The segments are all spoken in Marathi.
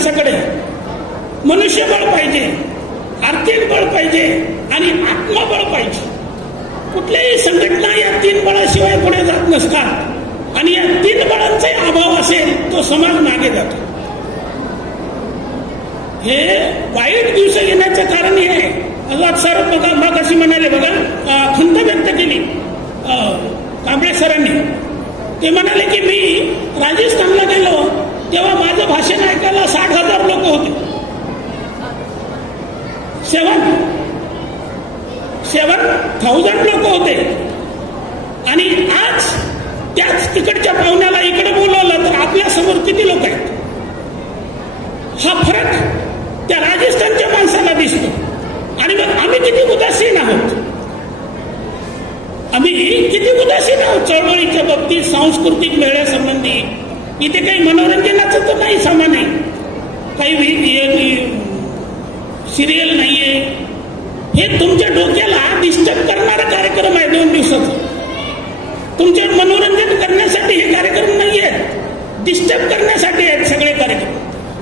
माणसाकडे मनुष्यबळ पाहिजे, आर्थिक बळ पाहिजे आणि आत्मबळ पाहिजे. कुठल्याही संघटना या 3 बळाशिवाय पुढे जात नसतात आणि या 3 बळांचाही अभाव असेल तो समाज मागे जातो. हे वाईट दिवस येण्याचं कारण हे आहे. आझाद सर मग अशी म्हणाले बघा, खंत व्यक्त केली कांबळे सरांनी. ते म्हणाले की मी राजस्थानला गेलो तेव्हा माझं भाषण ऐकायला 60,000 लोक होते. 7,000 लोक होते आणि आज त्याच तिकडच्या पाहुण्याला इकडे बोलवलं तर आपल्या समोर किती लोक आहेत. हा फरक त्या राजस्थानच्या माणसाला दिसतो. आणि मग आम्ही किती उदासीन आहोत, आम्ही किती उदासीन आहोत चळवळीच्या बाबतीत, सांस्कृतिक मेळ्यासंबंधी. इथे काही मनोरंजनाचं तर नाही सामान आहे, काही सिरियल नाहीये. हे तुमच्या डोक्याला डिस्टर्ब करणारा कार्यक्रम आहे 2 दिवसाचा. तुमचे मनोरंजन करण्यासाठी हे कार्यक्रम नाही आहेत, डिस्टर्ब करण्यासाठी आहेत सगळे कार्यक्रम.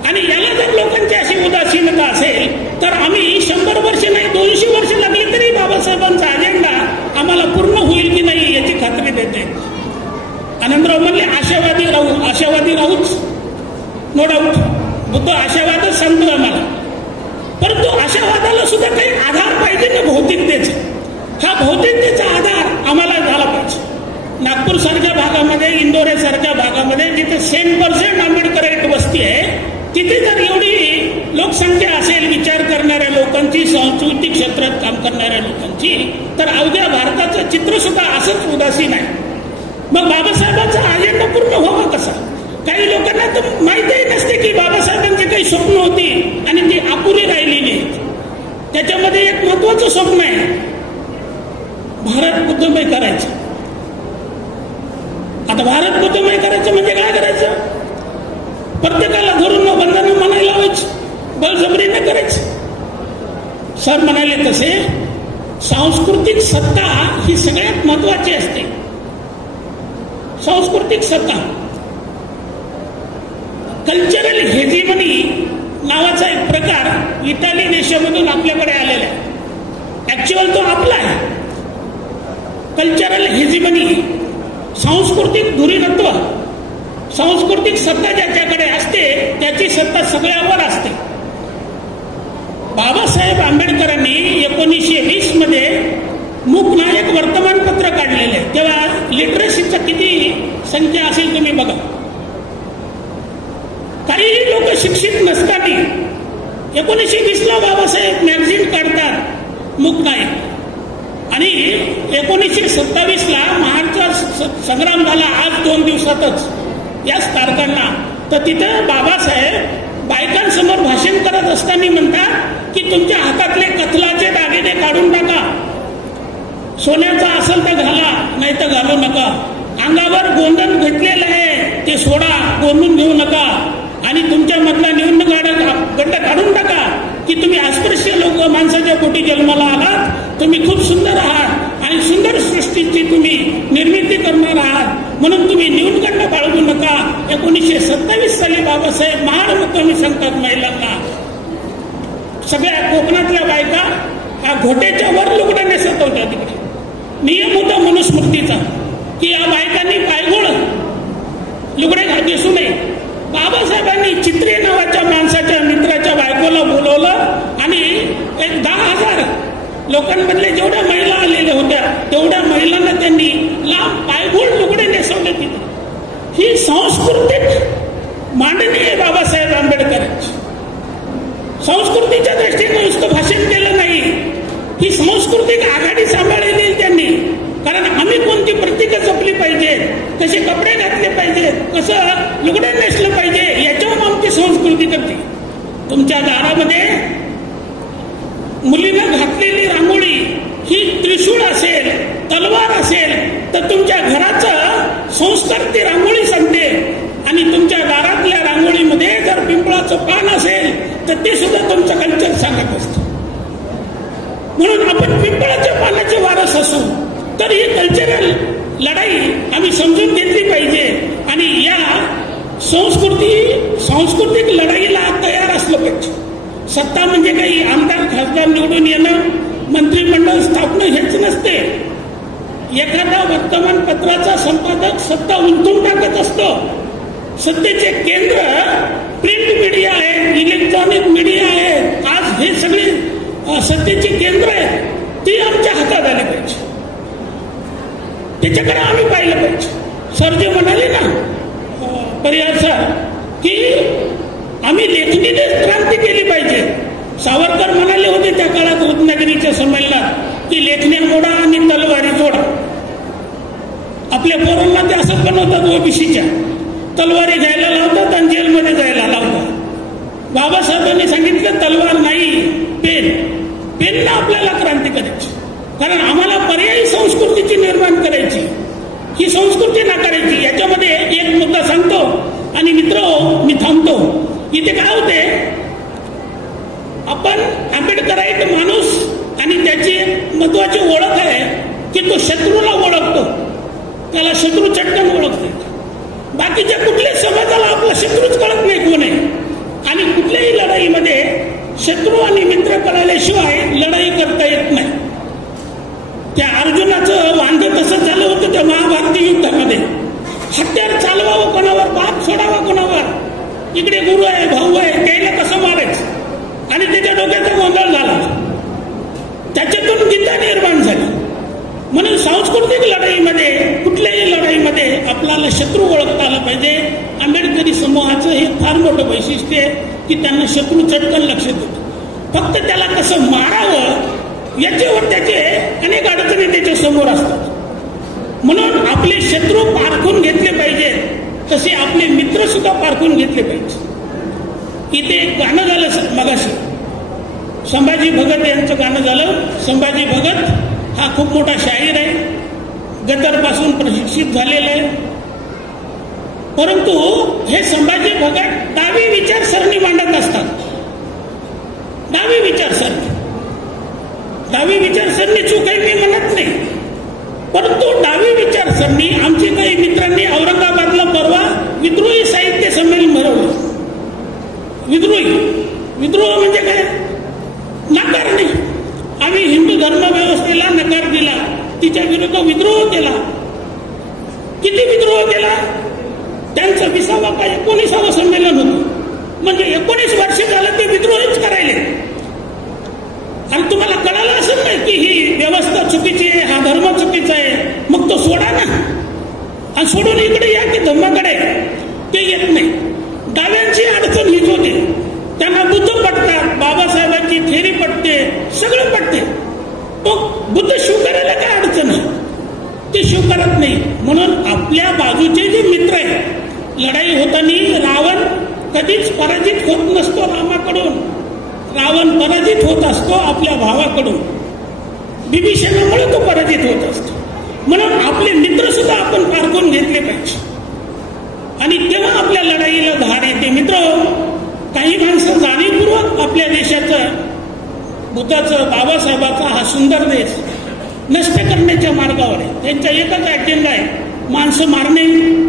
आणि याला जर लोकांची अशी उदासीनता असेल तर आम्ही 100 वर्ष नाही 200 वर्ष लागली तरी बाबासाहेबांचा अजेंडा आम्हाला पूर्ण होईल की नाही याची खात्री देते. आनंदराव म्हणले आशावादी राहूच, नो डाऊट. बुद्ध आशावादच सांगतो आम्हाला, परंतु आशावादाला सुद्धा काही आधार पाहिजे ना भौतिकतेचा. हा भौतिकतेचा आधार आम्हाला झाला पाहिजे. नागपूर सारख्या भागामध्ये, इंदोर सारख्या भागामध्ये जिथे 100% आंबेडकराईट वस्ती आहे, तिथे जर एवढी लोकसंख्या असेल विचार करणाऱ्या लोकांची, सांस्कृतिक क्षेत्रात काम करणाऱ्या लोकांची, तर अवघ्या भारताचं चित्र सुद्धा असंच उदासीन आहे. मग बाबासाहेबांचा अजेंडा पूर्ण व्हावा कसा? काही लोकांना तर माहितीही नसते की बाबासाहेबांची काही स्वप्न होती आणि ती अपुरी राहिलेली आहेत. त्याच्यामध्ये एक महत्वाचं स्वप्न आहे, भारत बुद्धमय करायचं. आता भारत बुद्धमय करायचं म्हणजे काय करायचं? प्रत्येकाला धरून बंधनं म्हणायला लावायची, बळजबरीने करायचं. सर म्हणाले तसे सांस्कृतिक सत्ता ही सगळ्यात महत्वाची असते. सांस्कृतिक सत्ता, कल्चरल हेजिमनी नावाचा एक प्रकार इटाली देशामधून आपल्याकडे आलेला आहे. ऍक्च्युअल तो आपला आहे. कल्चरल हेजिमनी, सांस्कृतिक धुरीणत्व, सांस्कृतिक सत्ता ज्याच्याकडे असते त्याची सत्ता सगळ्यावर असते. बाबासाहेब आंबेडकरांनी 1920 मध्ये मूकनायक वर्तमानपत्र काढलेले. तेव्हा लिटरसीचा किती संख्या असेल तुम्ही बघा. काही लोक शिक्षित नसताना 1920 ला बाबासाहेब मॅगझिन काढतात मूकनायक. आणि 1927 ला महाराष्ट्र संग्राम झाला आज 2 दिवसातच याच तारखांना. तर तिथं बाबासाहेब बायकांसमोर भाषण करत असताना म्हणतात की तुमच्या हातातले कथलाचे दागिने काढून टाका, सोन्याचा असेल तर घाला नाही तर घालू नका, अंगावर गोंधन घेतलेलं आहे ते सोडा, गोंधून घेऊ नका, आणि तुमच्या मधला न्यून गड्ड काढून टाका की तुम्ही अस्पृश्य लोक माणसाच्या पोटी जन्माला आलात, तुम्ही खूप सुंदर आहात आणि सुंदर सृष्टीची तुम्ही निर्मिती करणार आहात, म्हणून तुम्ही न्यूनगंड बाळगू नका. 1927 साली बाबासाहेब महाड मुक्कामी सांगतात महिलांना. सगळ्या कोकणातल्या बायका ह्या घोट्याच्या वर लुगड्या नेसत होत्या. तिकडे नियम होता मनुस्मृतीचा की या बायकांनी पायघोळ लुगडे दिसू नये. बाबासाहेबांनी चित्रे नावाच्या माणसाच्या मित्राच्या बायकोला बोलवलं आणि एक 10,000 लोकांमधले जेवढ्या महिला आलेल्या होत्या तेवढ्या महिलांना त्यांनी लांब पायघोळ लुगडे नेसवले. तिथे ही सांस्कृतिक मांडणी आहे बाबासाहेब आंबेडकरांची. संस्कृतीच्या दृष्टीने नुसतं भाषण केलं नाही, ही सांस्कृतिक आघाडी सांभाळलेली त्यांनी. कारण आम्ही कोणती प्रतीकं जपली पाहिजे, कसे कपडे घातले पाहिजेत, कसं लुगडे नेसलं पाहिजे, याच्यावर आमची संस्कृती करते. तुमच्या दारामध्ये मुलीनं घातलेली रांगोळी ही त्रिशूळ असेल, तलवार असेल तर तुमच्या घराचं संस्कार ती रांगोळी सांगते. आणि तुमच्या दारातल्या रांगोळीमध्ये जर पिंपळाचं पान असेल तर ते सुद्धा तुमचं कल्चर सांगत असतं. म्हणून आपण पिंपळाच्या पानाचे वारस असू तर ही कल्चरल लढाई आम्ही समजून घेतली पाहिजे आणि या सांस्कृतिक लढाईला तयार नसलं पाहिजे. सत्ता म्हणजे काही आमदार खासदार निवडून येणं, मंत्रिमंडळ स्थापना हेच नसते. एखादा वर्तमानपत्राचा संपादक सत्ता उलटून टाकत असतो. सत्तेचे केंद्र प्रिंट मीडिया आहे, इलेक्ट्रॉनिक मीडिया आहे. आज हे सगळे सत्तेची केंद्र आहेत, ती आमच्या हातात आली पाहिजे. त्याच्याकडे आम्ही पाहिलं पाहिजे. सर जे म्हणाले ना परिहार सर की आम्ही लेखणीने क्रांती केली पाहिजे. सावरकर म्हणाले होते त्या काळात रत्नागिरीच्या संमेलनात की लेखण्या मोडा आणि तलवारी जोडा. आपल्या पोरांना ते असंच बनवतात, ओबीसीच्या तलवारी घ्यायला लावतात आणि जेलमध्ये जायला लावतात. बाबासाहेबांनी सांगितलं तलवार नाही, पेननं आपल्याला क्रांती करायची. कारण आम्हाला पर्यायी संस्कृतीची निर्माण करायची, ही संस्कृती नाकारायची. याच्यामध्ये एक मुद्दा सांगतो आणि मित्र मी थांबतो. इथे काय होते, आपण आंबेडकराईट माणूस आणि त्याची महत्वाची ओळख आहे की तो शत्रूला ओळखतो, त्याला शत्रू चटकन ओळखते. बाकीच्या कुठल्याच समाजाला आपला शत्रूच कळत नाही कोण आहे. आणि कुठल्याही लढाईमध्ये शत्रू आणि मित्र कळाल्याशिवाय लढाई करता येत नाही. त्या अर्जुनाचं वांदे तसंच झालं होतं त्या महाभारती युद्धामध्ये. हत्यार चालवावं कोणावर, बाप सोडावा कोणावर. इकडे गुरु आहे, भाऊ आहे, त्याला कसं मारायचं. आणि त्याच्या डोक्याचा गोंधळ झाला. त्याच्यातून गीता निर्माण झाली. म्हणून सांस्कृतिक लढाईमध्ये, कुठल्याही लढाईमध्ये आपल्याला शत्रू ओळखता आला पाहिजे. आंबेडकरी समूहाचं हे फार मोठं वैशिष्ट्य आहे की त्यांना शत्रू चटकन लक्षात येतो. फक्त त्याला कसं मारावं याच्यावर त्याचे अनेक अडचणी त्याच्या समोर असतात. म्हणून आपले शत्रू पारखून घेतले पाहिजेत, तसे आपले मित्र सुद्धा पारखून घेतले पाहिजे. इथे एक गाणं झालं मगाशी, संभाजी भगत यांचं गाणं झालं. संभाजी भगत हा खूप मोठा शाहीर आहे, गदरपासून प्रशिक्षित झालेला आहे. परंतु हे संभाजी भगत डावी विचारसरणी मांडत असतात. डावी विचारसरणी चूक आहे मी म्हणत नाही, परंतु डावी विचारसरणी आमच्या काही मित्रांनी औरंगाबादला परवा विद्रोही साहित्य संमेलन भरवलं. विद्रोह म्हणजे काय, नाकारणे. आम्ही हिंदू धर्म व्यवस्थेला नकार दिला, तिच्या विरुद्ध विद्रोह केला. किती विद्रोह केला? त्यांचं 20वं का 19वं संमेलन होतं. म्हणजे 19 वर्ष झालं ते विद्रोहीच करायले. आणि तुम्हाला कळालं असं नाही की ही व्यवस्था चुकीची आहे, हा धर्म चुकीचा आहे, मग तो सोडा ना. आणि सोडून इकडे या की धर्माकडे, ते येत नाही. डाव्यांची अडचण हीच होते. त्यांना बुद्ध पटतात, बाबासाहेबांची थेरी पटते, सगळं पटते. तो बुद्ध स्वीकारायला काय अडचण आहे, ते स्वीकारत नाही. म्हणून आपल्या बाजूचे जे मित्र आहेत, लढाई होताना रावण कधीच पराजित होत नसतो रामाकडून. रावण पराजित होत असतो आपल्या भावाकडून. विभीषणामुळे तो पराजित होत असतो. म्हणून आपले मित्र सुद्धा आपण पारखून घेतले पाहिजे आणि तेव्हा आपल्या लढाईला धार येते. मित्र, काही माणसं जाणीवपूर्वक आपल्या देशाचं, भूताचं, बाबासाहेबाचा हा सुंदर देश नष्ट करण्याच्या मार्गावर आहे. त्यांचा एकच अजेंडा आहे, माणसं मारणे,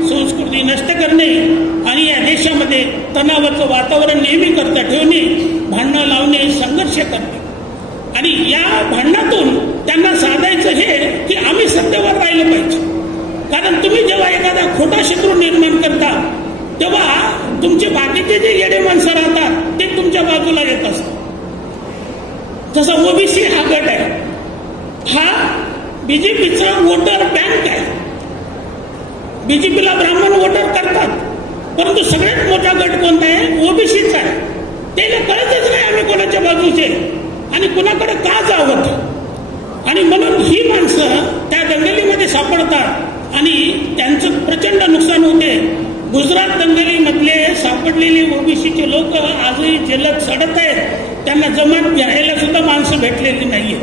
संस्कृती नष्ट करणे आणि या देशामध्ये तणावाचं वातावरण नेहमी करता ठेवणे, भांडणं लावणे, संघर्ष करणे. आणि या भांडणातून त्यांना साधायचं हे की आम्ही सत्तेवर राहिलं पाहिजे. कारण तुम्ही जेव्हा एखादा खोटा शत्रू निर्माण करता तेव्हा तुमचे बाकीचे जे येडे माणसं राहतात ते तुमच्या बाजूला येत असतात. जसा ओबीसी हा गट आहे, हा बीजेपीचा वोटर बँक आहे. बीजेपीला ब्राह्मण वोटर करतात, परंतु सगळ्यात मोठा गट कोणता आहे, ओबीसीचा आहे. त्याला कळतच नाही आम्ही कोणाच्या बाजूचे आणि कुणाकडे का जावं. आणि म्हणून ही माणसं त्या दंगलीमध्ये सापडतात आणि त्यांचं प्रचंड नुकसान होते. गुजरात दंगलीमधले सापडलेले ओबीसीचे लोक आजही जेलात सडत आहेत. त्यांना जमात घ्यायला सुद्धा माणसं भेटलेली नाहीये.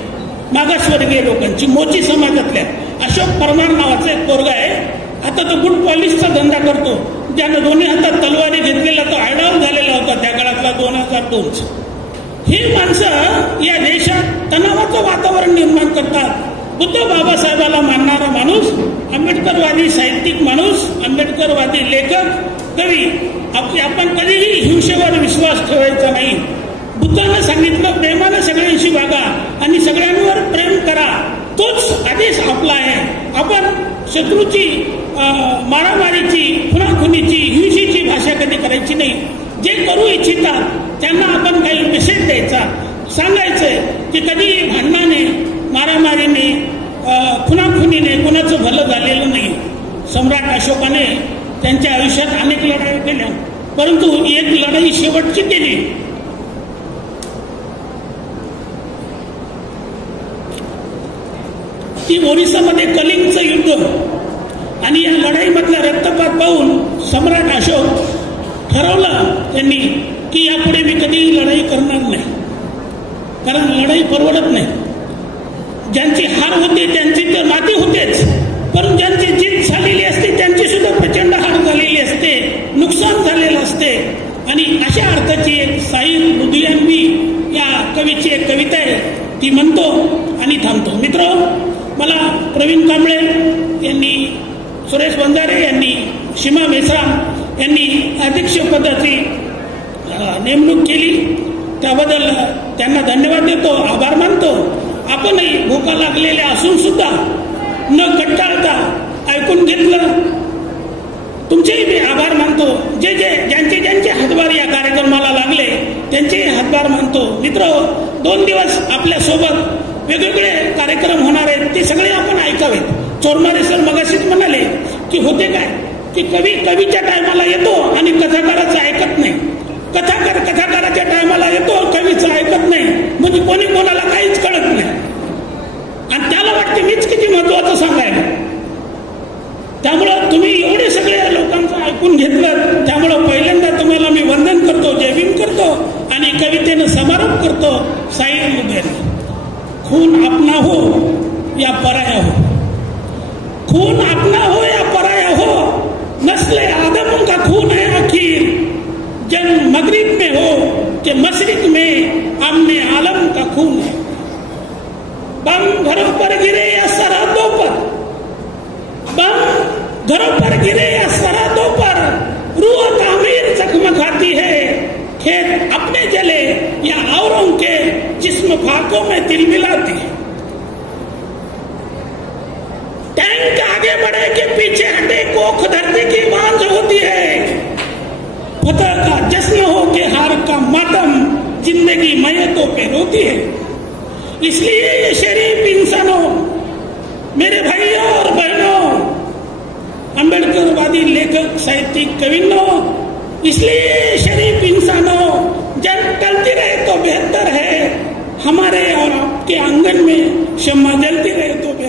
मागासवर्गीय लोकांची, मोची समाजातल्या अशोक परमार नावाचा एक पोरगा आहे. आता तो गुड पॉलिसचा धंदा करतो. ज्यानं दोन्ही हातात तलवारी घेतलेला तो आयडॉल झालेला होता त्या काळातला 2002. ही माणसं या देशात तणावाचं वातावरण निर्माण करतात. बुद्ध बाबासाहेबाला मानणारा माणूस, आंबेडकरवादी साहित्यिक माणूस, आंबेडकरवादी लेखक सत्कवी आपण कधीही हिंसेवर विश्वास ठेवायचा नाही. बुद्धानं सांगितलं प्रेमानं सगळ्यांशी वागा आणि सगळ्यांवर प्रेम करा, तोच आदेश आपला आहे. आपण शत्रूची, मारामारीची, खुनाखुनीची, हिंसेची भाषा कधी करायची नाही. जे करू इच्छितात त्यांना आपण काही मेसेज द्यायचा, सांगायचंय की कधी भांडणाने, मारामारीने, खुनाखुनीने कोणाचं भलं झालेलं नाही. सम्राट अशोकाने त्यांच्या आयुष्यात अनेक लढाई केल्या, परंतु एक लढाई शेवटची केली. ती ओरिसामध्ये कलिंगचं युद्ध. आणि या लढाईमधला रक्तपात पाहून सम्राट अशोक ठरवलं त्यांनी की यापुढे मी कधी लढाई करणार नाही, कारण लढाई परवडत नाही. ज्यांची हार होते त्यांची तर माती होतेच, पण ज्यांची जीत झालेली असते त्यांची सुद्धा प्रचंड हार झालेली असते, नुकसान झालेलं असते. आणि अशा अर्थाची एक साई हृदयांबी या कवीची एक कविता आहे, ती म्हणतो आणि थांबतो. मित्र, मला प्रवीण कांबळे यांनी, सुरेश बंजारे यांनी, सीमा मेश्राम यांनी अध्यक्षपदाची नेमणूक केली, त्याबद्दल त्यांना धन्यवाद देतो, आभार मानतो. आपणही भोका लागलेल्या असून सुद्धा न कंटाळता ऐकून घेतलं, तुमचेही मी आभार मानतो. ज्यांचे हातभार या कार्यक्रमाला लागले त्यांचे हातभार मानतो. मित्र, 2 दिवस आपल्या सोबत वेगवेगळे कार्यक्रम होणार आहेत, ते सगळे आपण ऐकावेत. चोरमारे सर मगाशीच म्हणाले की होते काय की कवी कवीच्या टायमाला येतो आणि कथाकाराचं ऐकत नाही, कथाकार कथाकाराच्या टायमाला येतो, कवीचं ऐकत नाही, म्हणजे कोणी कोणाला काहीच कळत नाही. आणि त्याला वाटते मीच किती महत्वाचं सांगायला. त्यामुळं तुम्ही एवढे सगळे लोकांचं ऐकून घेतलं, त्यामुळं पहिल्यांदा तुम्हाला मी वंदन करतो, जय भीम करतो आणि कवितेनं समारोप करतो. साई हृदय. खून अपना हो या पराया हो, खून अपना हो या पराया हो, नस्ल आदम का खून है आखिर, जन्म मगरिब में हो कि मशरिक में आमने आलम का खून है. बम घरों पर गिरे या सरहदों पर, बम घरों पर गिरे या सरहदों पर, रूह तामीर जगमगाती है. खेत अपने जले या औरों के जिस्म फाकों में तिलमिलाती है. टैंक आगे बढ़े के पीछे हटे, कोख धरती की बांझ होती है. फतह का जश्न हो के हार का मातम, जिंदगी मैयतों पे रोती है. इसलिए ये शरीफ इंसानों, मेरे भाइयों और बहनों, अम्बेडकरवादी लेखक, साहित्यिक, कविनों, इसलिए शरीफ इंसानों, जंग टलती रहे तो बेहतर है, हमारे और आपके आंगन में शम्मा जलती रहे तो बेहतर